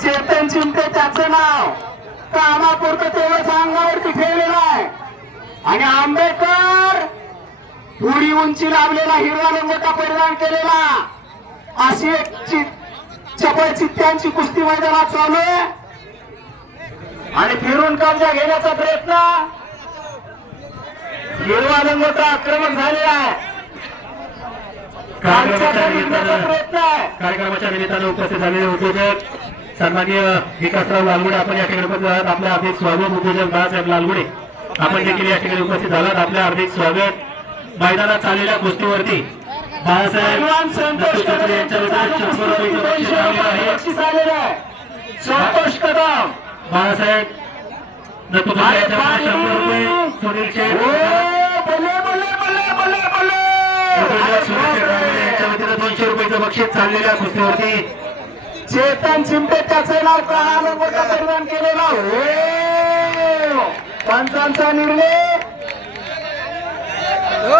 चेतन चिमटे त्याचं नाव. कामापुरतं तेवढंच अंगावरती ठेवलेलं आहे. आणि आंबेडकर पुरी उंची लावलेला हिरवा रंगोटा परिधान केलेला. अशी एक चपळ चित्त्यांची कुस्ती मैदानात चालू आहे. आणि फिरून कब्जा घेण्याचा प्रयत्न. हिरवा रंगोटा आक्रमक झालेला आहे. कार्यक्रमाच्या निमित्तानं आहे. कार्यक्रमाच्या निमित्तानं उपस्थित झालेले उद्योजक सन्माननीय विकासराव लालगुडे आपण या ठिकाणी उपस्थित आहात. आपल्या हार्दिक स्वागत. उद्योजक बाळासाहेब लालगुडे. आपण देखील या ठिकाणी उपस्थित झालात. आपल्या हार्दिक स्वागत. मैदानात चाललेल्या कुस्तीवरती बाळासाहेब संतोष कदम. बाळासाहेब दोनशे रुपयाचं बक्षीस चाललेल्या कुस्तीवरती चेतन चिमटे त्याचे नाव प्राणानंबरचा परिधान केलेला हो. पंचांचा निर्णय. हो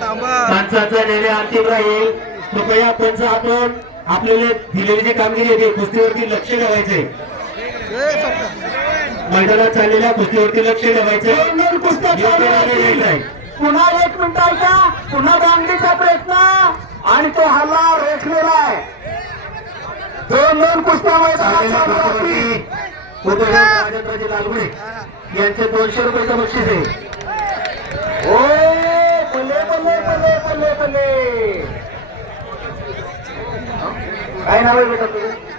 थांबा. पंचांचा निर्णय अंतिम राहील. कृपया पंच आपण आपल्याला दिलेली जी कामगिरी आहे कुस्तीवरती लक्ष सप्त. मैदानात चाललेल्या कुस्तीवरती लक्ष कुस्त्या निर्णय आहे. पुन्हा एक मिनिट ऐका. पुन्हा दांडीचा प्रयत्न. आणि तो हल्ला रोखलेला आहे. दोन दोन कुस्त्या यांचे दोनशे रुपयाचं बक्षीस आहे. ओ बल्ले बल्ले बल्ले बल्ले बल्ले काय नाव आहे बेटा तुझं?